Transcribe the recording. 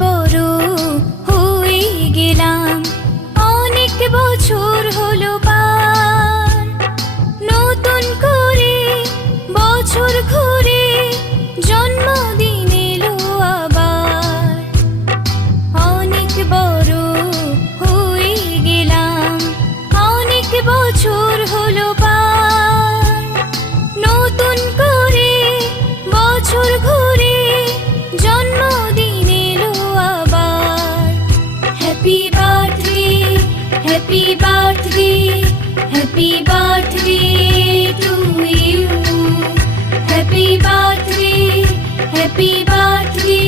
বড় হয়ে গেলাম, অনেক বছর হলো পার। নতুন করে বছর ঘুরে জন্মদিন এলো আবার। অনেক বড় হয়ে গেলাম, অনেক বছর হলো পার। নতুন করে বছর ঘুরে জন্মদিন এলো আবার। Happy birthday, happy birthday, happy birthday to you. Happy birthday, happy birthday,